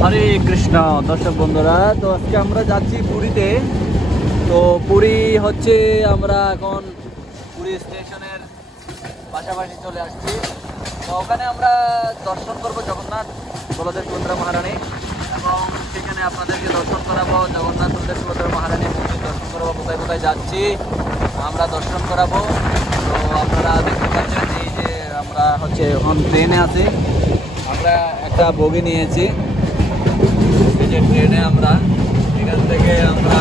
হরে কৃষ্ণ দর্শক বন্ধুরা, তো আজকে আমরা যাচ্ছি পুরীতে। তো পুরী হচ্ছে আমরা এখন পুরী স্টেশনের পাশাপাশি চলে আসছি। তো ওখানে আমরা দর্শন করব জগন্নাথ বলদেব সুভদ্রা মহারানী, এবং সেখানে আপনাদেরকে দর্শন করাবো জগন্নাথ বলদেব সুভদ্রা মহারানী মন্দির দর্শন করাবো। কোথায় কোথায় যাচ্ছি আমরা দর্শন করাবো। তো আপনারা দেখতে পাচ্ছেন এই যে আমরা হচ্ছে এখন ট্রেনে আছি। আমরা একটা বগি নিয়েছি, এই যে ট্রেনে আমরা এখান থেকে আমরা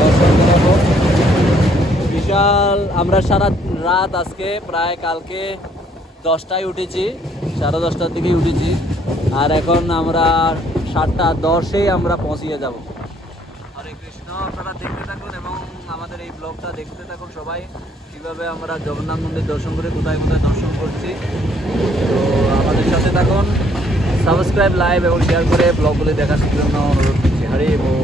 দর্শন করাবো। বিশাল আমরা সারা রাত আজকে প্রায় কালকে 10টায় উঠেছি, 10:30টার দিকেই উঠেছি, আর এখন আমরা 7:10-এ আমরা পৌঁছিয়ে যাব। হরে কৃষ্ণ, আপনারা দেখতে থাকুন এবং আমাদের এই ব্লগটা দেখতে থাকুন সবাই, কীভাবে আমরা জগন্নাথ মন্দির দর্শন করে কোথায় কোথায় দর্শন করছি। তো আমাদের সাথে থাকুন, সাবস্ক্রাইব, লাইভ এবং শেয়ার করে ব্লগগুলি দেখার জন্য অনুরোধ করছি। হরে বল।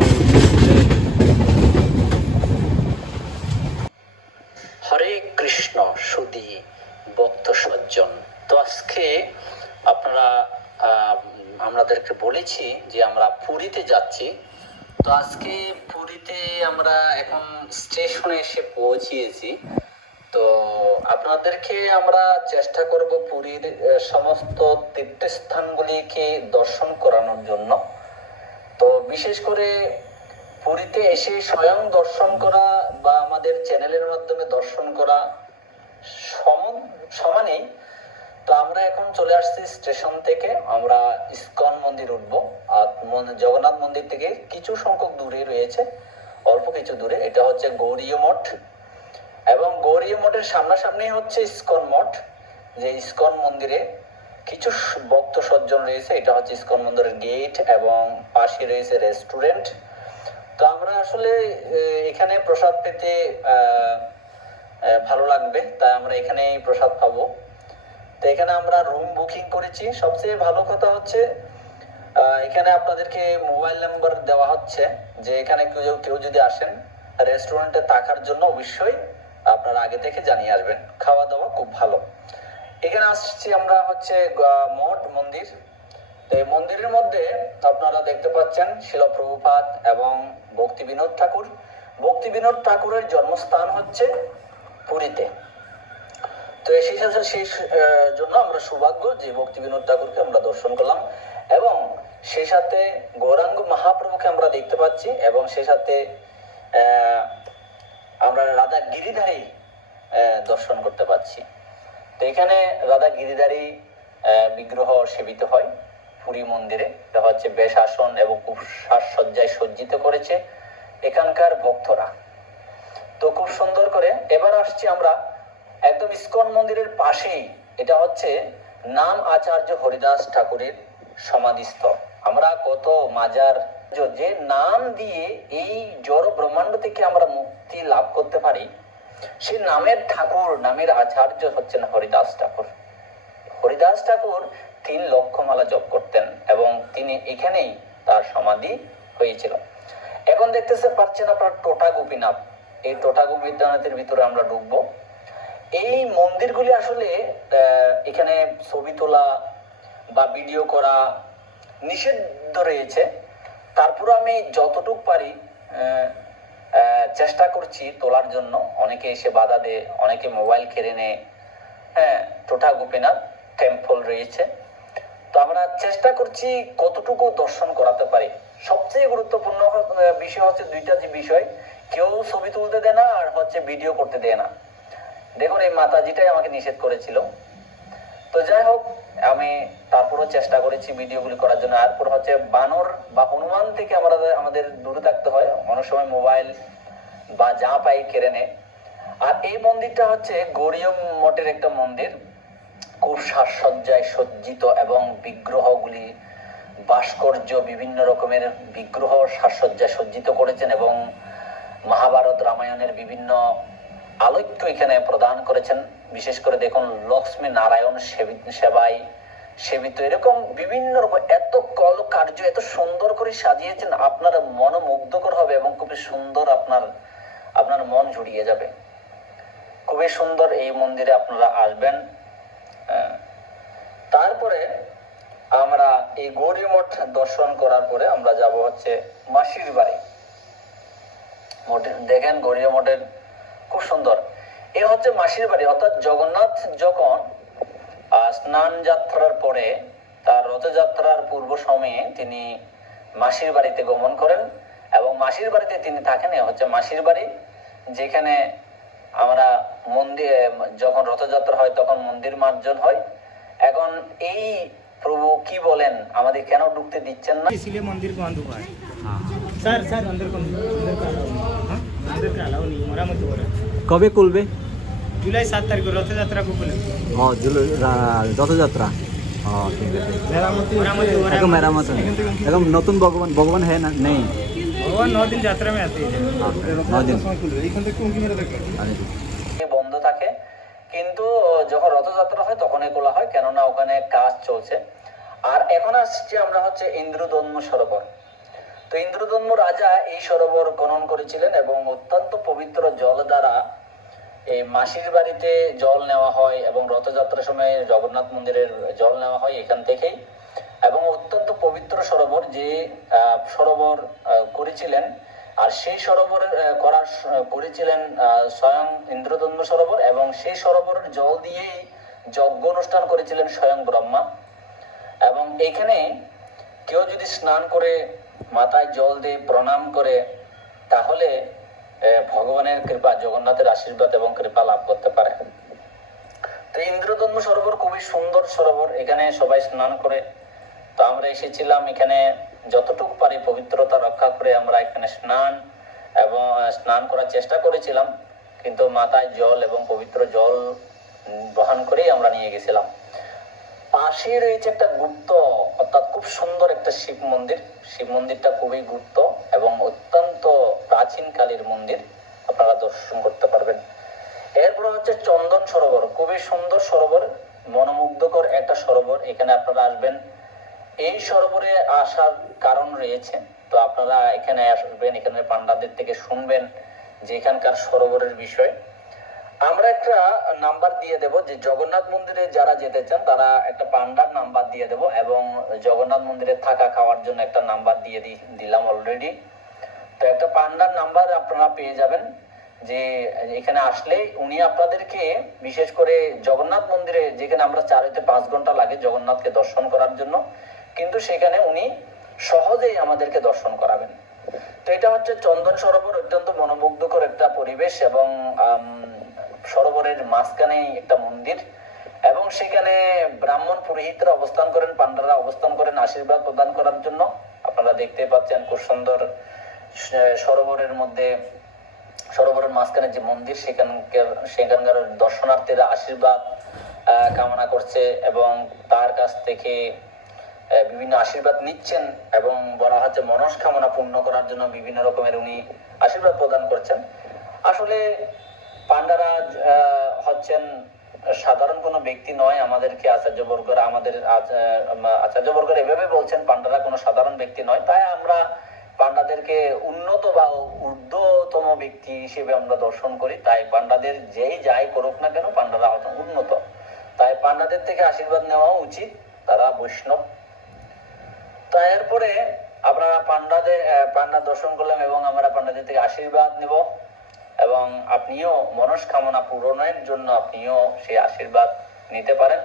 হরে কৃষ্ণ সুধী ভক্ত সজ্জন। তো আজকে আপনারা আমাদেরকে বলেছি যে আমরা পুরীতে যাচ্ছি। তো আজকে পুরীতে আমরা এখন স্টেশনে এসে পৌঁছিয়েছি। তো আপনাদেরকে আমরা চেষ্টা করব পুরীর সমস্ত তীর্থস্থানগুলিকে দর্শন করানোর জন্য। তো বিশেষ করে পুরীতে এসে স্বয়ং দর্শন করা বা আমাদের চ্যানেলের মাধ্যমে দর্শন করা সমানেই। তো আমরা এখন চলে আসছি স্টেশন থেকে, আমরা ইস্কন মন্দির উঠবো। আর জগন্নাথ মন্দির থেকে কিছু সংখ্যক দূরে রয়েছে, অল্প কিছু দূরে, এটা হচ্ছে গৌরীয় মঠ, এবং গৌরীয় মঠের সামনাসামনি হচ্ছে ইস্কন মঠ। যে ইস্কন মন্দিরে কিছু ভক্ত সজ্জন রয়েছে, এটা হচ্ছে ইস্কন মন্দিরের গেট এবং পাশে রয়েছে রেস্টুরেন্ট। তো আমরা আসলে এখানে প্রসাদ পেতে ভালো লাগবে, তাই আমরা এখানেই প্রসাদ পাবো। তো এখানে আমরা রুম বুকিং করেছি। সবচেয়ে ভালো কথা হচ্ছে এখানে আপনাদেরকে মোবাইল নাম্বার দেওয়া হচ্ছে, যে এখানে কেউ যদি আসেন রেস্টুরেন্টে থাকার জন্য অবশ্যই আপনারা আগে থেকে জানিয়ে আসবেন। খাওয়া দাওয়া খুব ভালো। এখানে আসছি আমরা হচ্ছে মঠ মন্দির। তো এই মন্দিরের মধ্যে আপনারা দেখতে পাচ্ছেন শিল প্রভুপাদ এবং ভক্তি বিনোদ ঠাকুর। ভক্তি বিনোদ ঠাকুরের জন্মস্থান হচ্ছে পুরীতে। তো সেই জন্য আমরা সৌভাগ্য যে ভক্তি বিনোদ ঠাকুরকে আমরা দর্শন করলাম, এবং সেই সাথে গৌরাঙ্গ মহাপ্রভুকে আমরা দেখতে পাচ্ছি, এবং সেই সাথে আমরা রাধা গিরিধারী দর্শন করতে পাচ্ছি। তো এখানে রাধা গিরিধারী বিগ্রহ সেবিত হয় পুরী মন্দিরে। এটা হচ্ছে বেশ আসন এবং খুব সাজসজ্জায় সজ্জিত করেছে এখানকার ভক্তরা। তো খুব সুন্দর করে এবার আসছি আমরা একদম ইস্কন মন্দিরের পাশেই, এটা হচ্ছে নাম আচার্য হরিদাস ঠাকুরের সমাধিস্থল। আমরা কত মাজার যে নাম দিয়ে এই জড় ব্রহ্মাণ্ড থেকে আমরা মুক্তি লাভ করতে পারি, সেই নামের ঠাকুর, নামের আচার্য হচ্ছেন হরিদাস ঠাকুর। হরিদাস ঠাকুর 3 লক্ষ মালা জপ করতেন এবং তিনি এখানেই তার সমাধি হয়েছিল। এখন দেখতেছে পাচ্ছেন আপনার টোটা গোপীনাথ। এই টোটা গোপীনাথের ভিতরে আমরা ঢুকবো। এই মন্দিরগুলি আসলে এখানে ছবি তোলা বা ভিডিও করা নিষিদ্ধ রয়েছে। তারপর আমি যতটুকু পারি চেষ্টা করছি তোলার জন্য। অনেকে এসে বাধা দেয়, অনেকে মোবাইল কেড়ে নেয়। হ্যাঁ, টোটা গোপীনাথ টেম্পল রয়েছে। তো আমরা চেষ্টা করছি কতটুকু দর্শন করাতে পারি। সবচেয়ে গুরুত্বপূর্ণ বিষয় হচ্ছে দুইটা যে বিষয়, কেউ ছবি তুলতে দেয় না আর হচ্ছে ভিডিও করতে দেয় না। দেখুন এই মাতাজিটাই আমাকে নিষেধ করেছিল। তো যাই হোক, আমি তারপরও চেষ্টা করেছি ভিডিওগুলি করার জন্য। এরপর হচ্ছে বানর বা হনুমান থেকে আমাদের দূরে থাকতে হয়, অনেক সময় মোবাইল বা যা পাই কেড়ে নেয়। আর এই মন্দিরটা হচ্ছে গৌরীয় মঠের একটা মন্দির, খুব সাজসজ্জায় সজ্জিত এবং বিগ্রহগুলি ভাস্কর্য বিভিন্ন রকমের বিগ্রহ সাজসজ্জায় সজ্জিত করেছেন, এবং মহাভারত রামায়ণের বিভিন্ন আলোক্য এখানে প্রদান করেছেন। বিশেষ করে দেখুন লক্ষ্মী নারায়ণ সেবায় সেবিত, এরকম বিভিন্ন রকম এত কার্য এত সুন্দর করে সাজিয়েছেন, আপনার মনোমুগ্ধকর হবে এবং খুবই সুন্দর, আপনার মন জুড়িয়ে যাবে। খুবই সুন্দর এই মন্দিরে আপনারা আসবেন। তারপরে আমরা এই গৌরী মঠ দর্শন করার পরে আমরা যাব হচ্ছে মাসির বাড়ি। দেখেন গৌরী মঠের খুব সুন্দর, এ হচ্ছে মাসির বাড়ি। অর্থাৎ জগন্নাথ যখন স্নান যাত্রার পরে তার রথযাত্রার পূর্ব সময়ে তিনি মাসির বাড়িতে গমন করেন এবং মাসির বাড়িতে তিনি থাকেন। এ হচ্ছে মাসির বাড়ি, যেখানে আমরা মন্দির যখন রথযাত্রা হয় তখন মন্দির মার্জন হয়। এখন এই প্রভু কি বলেন, আমাদের কেন ঢুকতে দিচ্ছেন না? इसीलिए मंदिर को बंद हुआ है। सर सर अंदर को अंदर का अलाउ नहीं। हाँ अंदर का अलाउ नहीं, मरामत हो रहा है। কবে খুলবে? जुलाई 7 तारीख को रथ यात्रा को खुले। রথযাত্রা। ঠিক আছে। मरामत हो रहा এখন है। মেরামত হয়। এখন নতুন ভগবান ভগবান হ্যাঁ না নেই? भगवान 9 दिन यात्रा में आते हैं। 9 দিন বন্ধ থাকে, কিন্তু যখন রথযাত্রা হয় তখনই খোলা হয়, কেননা ওখানে কাজ চলছে। আর এখন আসছে আমরা হচ্ছে ইন্দ্রদম্ন সরোবর। তো ইন্দ্রদম্ন রাজা এই সরোবর খনন করেছিলেন এবং অত্যন্ত পবিত্র জল দ্বারা এই মাসির বাড়িতে জল নেওয়া হয় এবং রথযাত্রার সময় জগন্নাথ মন্দিরের জল নেওয়া হয় এখান থেকেই। এবং অত্যন্ত পবিত্র সরোবর, যে সরোবর করেছিলেন, আর সেই সরোবর করেছিলেন স্বয়ং ইন্দ্রদম্ন সরোবর, এবং সেই সরোবরের জল দিয়েই যজ্ঞ অনুষ্ঠান করেছিলেন স্বয়ং ব্রহ্মা। এবং এখানে কেউ যদি স্নান করে মাথায় জল দিয়ে প্রণাম করে, তাহলে ভগবানের কৃপা, জগন্নাথের আশীর্বাদ এবং কৃপা লাভ করতে পারে। তো ইন্দ্রদম্ন সরোবর খুবই সুন্দর সরোবর, এখানে সবাই স্নান করে। তো আমরা এসেছিলাম এখানে যতটুকু পারি পবিত্রতা রক্ষা করে আমরা এখানে স্নান করার চেষ্টা করেছিলাম, কিন্তু মাথায় জল এবং পবিত্র জল বহন করেই আমরা নিয়ে গেছিলাম। পাশে রয়েছে একটা গুপ্ত, অর্থাৎ খুব সুন্দর একটা শিব মন্দির। শিব মন্দিরটা খুবই গুপ্ত এবং অত্যন্ত প্রাচীন কালের মন্দির, আপনারা দর্শন করতে পারবেন। এরপরে হচ্ছে চন্দন সরোবর, খুবই সুন্দর সরোবর, মনোমুগ্ধকর একটা সরোবর। এখানে আপনারা আসবেন, এই সরোবরে আসার কারণ রয়েছে। তো আপনারা এখানে আসবেন, এখানে পান্ডাদের থেকে শুনবেন যে এখানকার সরোবরের বিষয়। আমরা একটা নাম্বার দিয়ে দেব, যে জগন্নাথ মন্দিরে যারা যেতে চান তারা একটা পান্ডার নাম্বার দিয়ে দেব, এবং জগন্নাথ মন্দিরে থাকা খাওয়ার জন্য একটা নাম্বার দিয়ে দিলাম অলরেডি। তো একটা পান্ডার নাম্বার আপনারা পেয়ে যাবেন, যে এখানে আসলে উনি আপনাদেরকে বিশেষ করে জগন্নাথ মন্দিরে, যেখানে আমরা 4 থেকে 5 ঘন্টা লাগে জগন্নাথকে দর্শন করার জন্য, কিন্তু সেখানে উনি সহজেই আমাদেরকে দর্শন করাবেন। তো এটা হচ্ছে চন্দন সরোবর, অত্যন্ত মনোমুগ্ধকর একটা পরিবেশ, এবং সরোবরের মাঝখানেই একটা মন্দির, এবং সেখানে ব্রাহ্মণ পুরোহিতরা অবস্থান করেন, পান্ডারা অবস্থান করেন আশীর্বাদ প্রদান করার জন্য। আপনারা দেখতে পাচ্ছেন খুব সুন্দর সরোবরের মধ্যে, সরোবরের মাঝখানে যে মন্দির, সেখানকার দর্শনার্থীরা আশীর্বাদ কামনা করছে এবং তার কাছ থেকে বিভিন্ন আশীর্বাদ নিচ্ছেন, এবং বলা হচ্ছে মনস্কামনা পূর্ণ করার জন্য বিভিন্ন রকমের উনি আশীর্বাদ প্রদান করছেন। আসলে পান্ডারা হচ্ছেন সাধারণ কোনো ব্যক্তি নয়, আমাদেরকে আচার্যবর্গরা এভাবে বলছেন পান্ডারা কোনো সাধারণ ব্যক্তি নয়। তাই আমরা পান্ডাদেরকে উন্নত বা ঊর্ধ্বতম ব্যক্তি হিসেবে আমরা দর্শন করি। তাই পান্ডাদের যেই যাই করুক না কেন, পান্ডারা উন্নত, তাই পান্ডাদের থেকে আশীর্বাদ নেওয়া উচিত, তারা বৈষ্ণব। তাই এরপরে আপনারা পান্ডা দর্শন করলাম এবং আমরা পান্ডাদের থেকে আশীর্বাদ নেব, এবং আপনিও মনস্কামনা পূরণের জন্য আপনিও সেই আশীর্বাদ নিতে পারেন।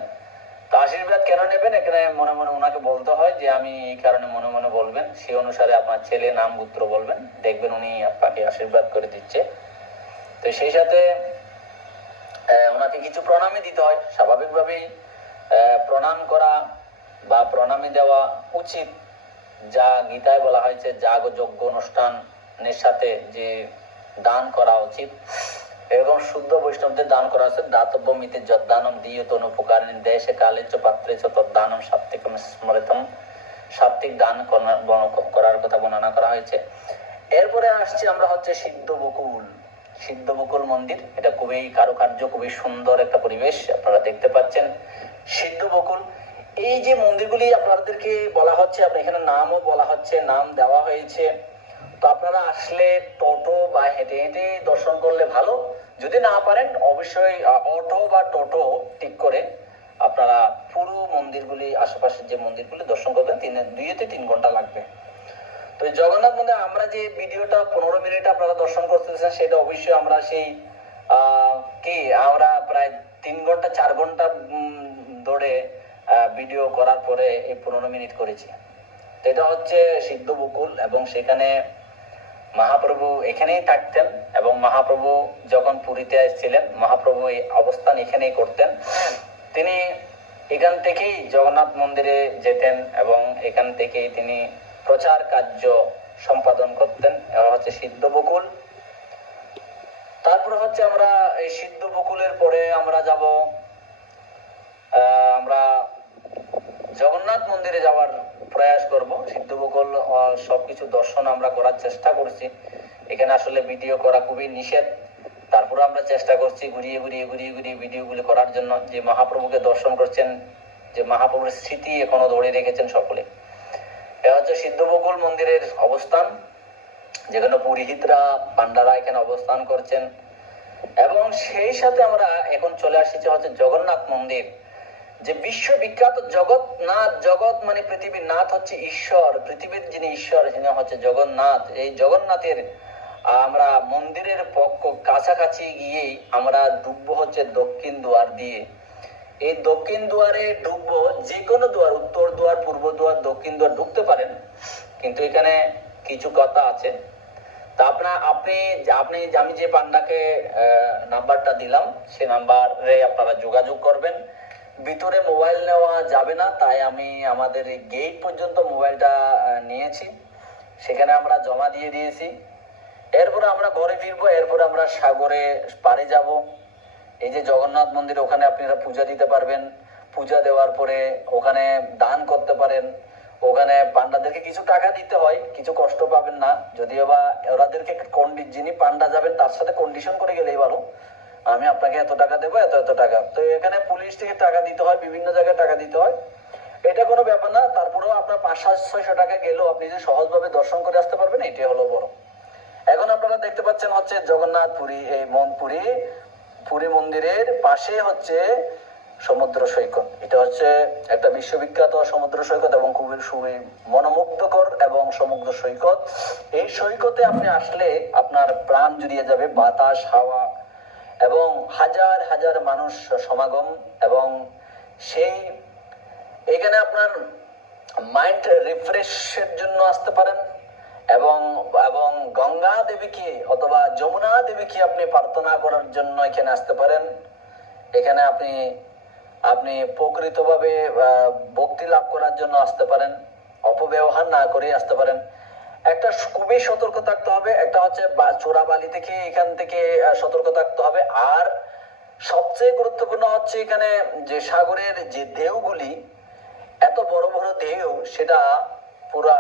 তো আশীর্বাদ কেন নেবেন, এখানে মনে মনে ওনাকে বলতে হয় যে আমি এই কারণে মনে মনে বলবেন, সেই অনুসারে আপনার ছেলে নাম গোত্র বলবেন, দেখবেন উনি আপনাকে আশীর্বাদ করে দিচ্ছে। তো সেই সাথে ওনাকে কিছু প্রণামী দিতে হয়, স্বাভাবিকভাবেই প্রণাম করা বা প্রণামী দেওয়া উচিত, যা গীতায় বলা হয়েছে যাগ যজ্ঞ অনুষ্ঠানের সাথে যে দান করা উচিত। এরকম শুদ্ধ বৈষ্ণবদের দান করা আছে, দাতব্য মিতি যদ্দানম দিয়ত অনুপকারিণী দেশে কালে চ পাত্রে চ তদ্দানম সাত্বিকম স্মৃতম, সাত্বিক দান করার কথা বর্ণনা করা হয়েছে। এরপরে আসছে আমরা হচ্ছে সিদ্ধ বকুল মন্দির। এটা খুবই কারুকার্য, খুবই সুন্দর একটা পরিবেশ আপনারা দেখতে পাচ্ছেন। সিদ্ধ বকুল, এই যে মন্দিরগুলি আপনাদেরকে বলা হচ্ছে, এখানে নামও বলা হচ্ছে, নাম দেওয়া হয়েছে। তো আপনারা আসলে টোটো বা হেঁটে হেঁটে দর্শন করলে ভালো, যদি না পারেন অবশ্যই অটো বা টোটো ঠিক করে আপনারা পুরো মন্দিরগুলি, আশেপাশের যে মন্দিরগুলি দর্শন করবেন 2-3 ঘন্টা লাগবে। তো এই জগন্নাথ মন্দিরে আমরা যে ভিডিওটা 15 মিনিট আপনারা দর্শন করতেছেন, সেটা অবশ্যই আমরা সেই আমরা প্রায় 3 ঘন্টা 4 ঘন্টা ধরে ভিডিও করার পরে এই 15 মিনিট করেছি। তো এটা হচ্ছে সিদ্ধ বকুল, এবং সেখানে মহাপ্রভু এখানেই থাকতেন, এবং মহাপ্রভু যখন পুরীতে এসেছিলেন মহাপ্রভু এই অবস্থান এখানেই করতেন। তিনি এখান থেকেই জগন্নাথ মন্দিরে যেতেন এবং এখান থেকেই তিনি প্রচার কার্য সম্পাদন করতেন। এবার হচ্ছে সিদ্ধ বকুল। তারপরে হচ্ছে আমরা এই সিদ্ধ বকুলের পরে আমরা যাব, আমরা জগন্নাথ মন্দিরে যাওয়ার প্রয়াস করব। সিদ্ধ বকুল সবকিছু দর্শন আমরা করার চেষ্টা করছি, এখানে আসলে ভিডিও করা খুবই নিষেধ। তারপরে আমরা চেষ্টা করছি ঘুরিয়ে ঘুরিয়ে ভিডিওগুলি করার জন্য, যে মহাপ্রভুকে দর্শন করছেন, যে মহাপ্রভুর স্মৃতি এখনো ধরে রেখেছেন সকলে। এটা হচ্ছে সিদ্ধ বকুল মন্দিরের অবস্থান, যেখানে পুরোহিতরা পান্ডারা এখানে অবস্থান করছেন। এবং সেই সাথে আমরা এখন চলে আসছি হচ্ছে জগন্নাথ মন্দির, যে বিশ্ববিখ্যাত জগন্নাথ। জগৎ মানে পৃথিবীর, নাথ হচ্ছে ঈশ্বর, পৃথিবীর যিনি ঈশ্বর যিনি হচ্ছে জগন্নাথ। এই জগন্নাথের আমরা মন্দিরের পক্ষ কাছাকাছি গিয়েই আমরা ঢুকবো হচ্ছে দক্ষিণ দুয়ার দিয়ে। এই দক্ষিণ দুয়ারে ঢুকবো, যে কোনো দুয়ার, উত্তর দুয়ার, পূর্ব দুয়ার, দক্ষিণ দুয়ার ঢুকতে পারেন, কিন্তু এখানে কিছু কথা আছে। তা আপনি আমি যে পান্ডাকে নাম্বারটা দিলাম সেই নাম্বারে আপনারা যোগাযোগ করবেন। ভিতরে মোবাইল নেওয়া যাবে না, তাই আমি আমাদের এই গেট পর্যন্ত মোবাইলটা নিয়েছি, সেখানে আমরা জমা দিয়ে দিয়েছি। এরপরে আমরা ঘরে ফিরবো, এরপরে আমরা সাগরে পাড়ে যাব। এই যে জগন্নাথ মন্দির, ওখানে আপনারা পূজা দিতে পারবেন। পূজা দেওয়ার পরে ওখানে দান করতে পারেন। ওখানে পান্ডাদেরকে কিছু টাকা দিতে হয়, কিছু কষ্ট পাবেন না, যদিও বা ওরাদেরকে যিনি পান্ডা যাবেন তার সাথে কন্ডিশন করে গেলেই ভালো, আমি আপনাকে এত টাকা দেবো, এত টাকা। তো এখানে পুলিশ থেকে টাকা দিতে হয়, বিভিন্ন জায়গায় টাকা দিতে হয়, এটা কোনো ব্যাপার না। তারপরেও আপনার 500-600 টাকা গেলেও আপনি যে সহজভাবে দর্শন করে আসতে পারবেন, এটাই হলো বড়। এখন আপনারা দেখতে পাচ্ছেন হচ্ছে জগন্নাথ পুরী, এই পুরী মন্দিরের পাশে হচ্ছে সমুদ্র সৈকত। এটা হচ্ছে একটা বিশ্ববিখ্যাত সমুদ্র সৈকত এবং খুবই মনোমুগ্ধকর এবং সমুদ্র সৈকত। এই সৈকতে আপনি আসলে আপনার প্রাণ জুড়িয়ে যাবে, বাতাস, হাওয়া এবং হাজার হাজার মানুষ সমাগম। এবং সেই এখানে আপনার মাইন্ড রিফ্রেশের জন্য আসতে পারেন, এবং গঙ্গা দেবীকে অথবা যমুনা দেবীকে আপনি প্রার্থনা করার জন্য এখানে আসতে পারেন। এখানে আপনি প্রকৃতভাবে ভক্তি লাভ করার জন্য আসতে পারেন, অপব্যবহার না করে আসতে পারেন। একটা খুবই সতর্ক থাকতে হবে, একটা হচ্ছে চোরাবালি থেকে এখান থেকে সতর্ক থাকতে হবে। আর সবচেয়ে গুরুত্বপূর্ণ হচ্ছে এখানে যে সাগরের যে ঢেউগুলি, এত বড় বড় ঢেউ, সেটা পুরা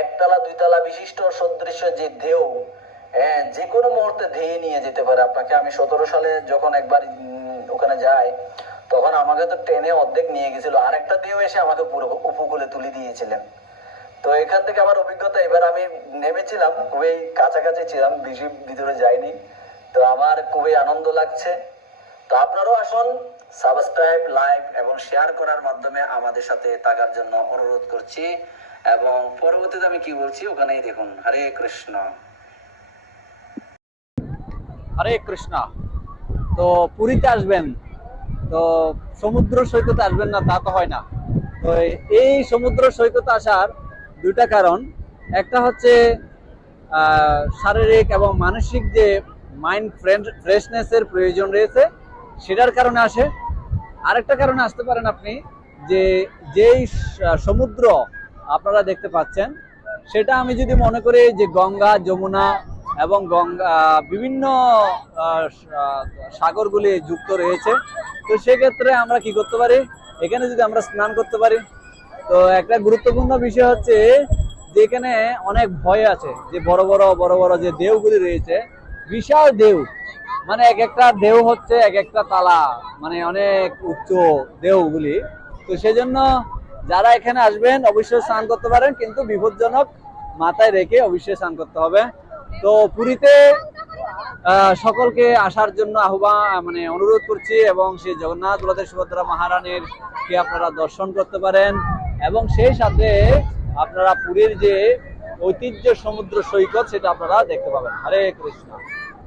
1 তলা 2 তলা বিশিষ্ট সদৃশ্য যে ঢেউ, যে কোনো মুহূর্তে ধেয়ে নিয়ে যেতে পারে আপনাকে। আমি 17 সালে যখন একবার ওখানে যাই, তখন আমাকে তো ট্রেনে অর্ধেক নিয়ে গেছিল, আর একটা ঢেউ এসে আমাকে পুরো উপকূলে তুলে দিয়েছিলেন। তো এখান থেকে আমার অভিজ্ঞতা, এবার আমি নেমেছিলাম, খুবই কাছাকাছি ছিলাম, বেশি ভিতরে যাইনি। তো আমার খুবই আনন্দ লাগছে। তো আপনারাও আসুন, সাবস্ক্রাইব, লাইক এবং শেয়ার করার মাধ্যমে আমাদের সাথে থাকার জন্য অনুরোধ করছি। এবং পরবর্তীতে আমি কি বলছি ওখানেই দেখুন। হরে কৃষ্ণ। হরে কৃষ্ণ। তো পুরীতে আসবেন, তো সমুদ্র সৈকতে আসবেন না তা তো হয় না। তো এই সমুদ্র সৈকতে আসার 2টা কারণ। একটা হচ্ছে শারীরিক এবং মানসিক যে মাইন্ড ফ্রেশনেসের প্রয়োজন রয়েছে, সেটার কারণে আসে। আরেকটা কারণে আসতে পারেন আপনি, যেই সমুদ্র আপনারা দেখতে পাচ্ছেন, সেটা আমি যদি মনে করি যে গঙ্গা, যমুনা এবং বিভিন্ন সাগরগুলি যুক্ত রয়েছে, তো সেক্ষেত্রে আমরা কি করতে পারি, এখানে যদি আমরা স্নান করতে পারি। তো একটা গুরুত্বপূর্ণ বিষয় হচ্ছে যে এখানে অনেক ভয় আছে, যে বড় বড় যে ঢেউগুলি রয়েছে, বিশাল ঢেউ, মানে এক একটা ঢেউ হচ্ছে এক একটা তালা, মানে অনেক উচ্চ ঢেউগুলি। তো সেজন্য যারা এখানে আসবেন অবশ্যই স্নান করতে পারেন, কিন্তু বিপজ্জনক মাথায় রেখে অবশ্যই স্নান করতে হবে। তো পুরীতে সকলকে আসার জন্য মানে অনুরোধ করছি, এবং সেই জগন্নাথ বলদেব সুভদ্রা মহারানীর কে আপনারা দর্শন করতে পারেন, এবং সেই সাথে আপনারা পুরীর যে ঐতিহ্য সমুদ্র সৈকত সেটা আপনারা দেখতে পাবেন। হরে কৃষ্ণ।